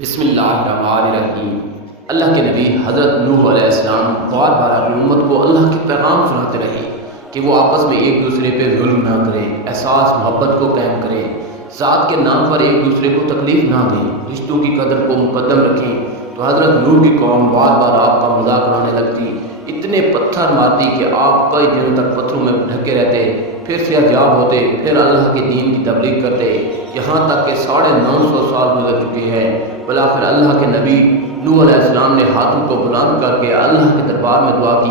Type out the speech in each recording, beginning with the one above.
بسم اللہ الرحمن الرحیم۔ اللہ کے نبی حضرت نوح علیہ السلام بار بار اپنی امت کو اللہ کے پیغام سناتے رہے کہ وہ آپس میں ایک دوسرے پہ ظلم نہ کریں، احساس محبت کو قائم کریں، ذات کے نام پر ایک دوسرے کو تکلیف نہ دیں، رشتوں کی قدر کو مقدم رکھیں۔ تو حضرت نوح کی قوم بار بار آپ کا مذاق اڑانے لگتی، اتنے پتھر مارتی کہ آپ کئی دنوں تک پتھروں میں ڈھکے رہتے، پھر صحتیاب ہوتے، پھر اللہ کے دین کی تبلیغ کرتے، یہاں تک کہ 950 سال گزر چکے ہیں۔ بلاخر اللہ کے نبی نوح علیہ السلام نے ہاتھوں کو بلند کر کے اللہ کے دربار میں دعا کی،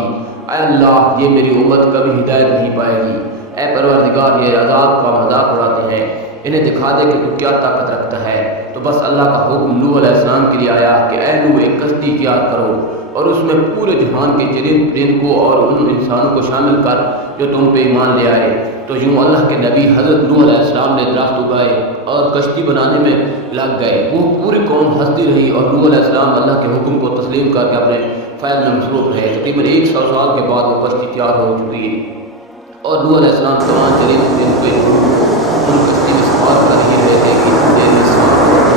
اے اللہ، یہ میری امت کبھی ہدایت نہیں پائے گی۔ اے پروردگار، یہ عذاب کا مذاق اڑاتے ہیں، انہیں دکھا دے کہ تو کیا طاقت رکھتا ہے۔ تو بس اللہ کا حکم نوح علیہ السلام کے لیے آیا کہ اے نوح، ایک کشتی تیار کرو اور اس میں پورے جہان کے چرند پرند کو اور ان انسانوں کو شامل کر جو تم پہ ایمان لے آئے۔ تو یوں اللہ کے نبی حضرت نوح علیہ السلام نے درخت اگائے اور کشتی بنانے میں لگ گئے۔ وہ پوری قوم ہنستی رہی اور نوح علیہ السلام اللہ کے حکم کو تسلیم کر کے اپنے فعل میں مصروف رہے۔ تقریباً 100 سال کے بعد وہ کشتی تیار ہو چکی ہے اور نوح علیہ السلام تمام چرند پرند پہ ان کشتی میں سوار کر ہی رہے تھے کہ اتنی دیر میں سانپ اور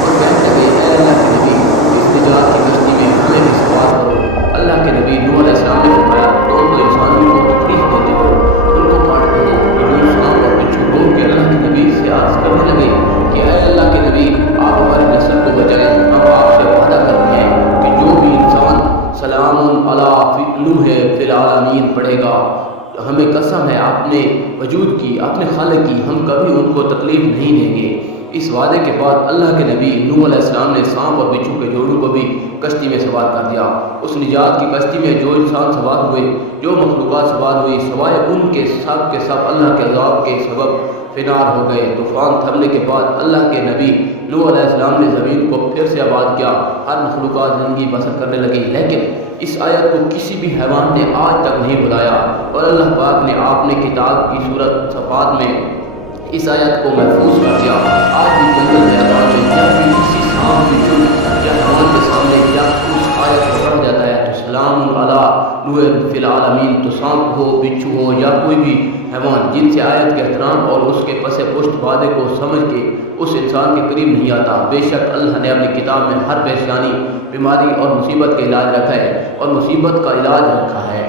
اور کہنے لگے، اے اللہ کے نبی، اس نجات کی کشتی میں ہمیں بھی سوار کرو۔ اللہ کے نبی نوح علیہ السلام نے فرمایا، تم تو انسانوں کو تکلیف دیتے ہو، ان کو کاٹتے ہو۔ یہ سانپ اور بچھو ہو کے اللہ کے نبی سے عرض کرنے لگے کہ اے اللہ کے نبی، آپ ہماری نسل کو بچائیں، ہم آپ سے وعدہ کرتے ہیں کہ جو بھی انسان سلام علی نوح فی العالمین پڑھے گا، ہمیں قسم ہے اپنے وجود کی، اپنے خالق کی، ہم کبھی ان کو تکلیف نہیں دیں گے۔ اس وعدے کے بعد اللہ کے نبی نوح علیہ السلام نے سانپ اور بچھو کے جوڑوں کو بھی کشتی میں سوار کر دیا۔ اس نجات کی کشتی میں جو انسان سوار ہوئے، جو مخلوقات سوار ہوئی، سوائے ان کے سب اللہ کے عذاب کے سبب فنار ہو گئے۔ طوفان تھمنے کے بعد اللہ کے نبی نوح علیہ السلام نے زمین کو پھر سے آباد کیا، ہر مخلوقات زندگی بسر کرنے لگی، لیکن اس آیت کو کسی بھی حیوان نے آج تک نہیں بلایا اور اللہ پاک نے آپ نے کتاب کی صورت صفات میں اس آیت کو محفوظ کر دیا۔ آج بھی جنگل میدان میں جب بھی کسی سانپ بچھو یا حیوان کے سامنے جب اس آیت کو پڑھا جاتا ہے تو سلام علی نوح فی العالمین، تو سانپ ہو، بچھو ہو یا کوئی بھی حیوان جن سے آیت کے احترام اور اس کے پس پشت وعدے کو سمجھ کے اس انسان کے قریب نہیں آتا۔ بے شک اللہ نے اپنی کتاب میں ہر پریشانی، بیماری اور مصیبت کا علاج رکھا ہے اور مصیبت کا علاج رکھا ہے۔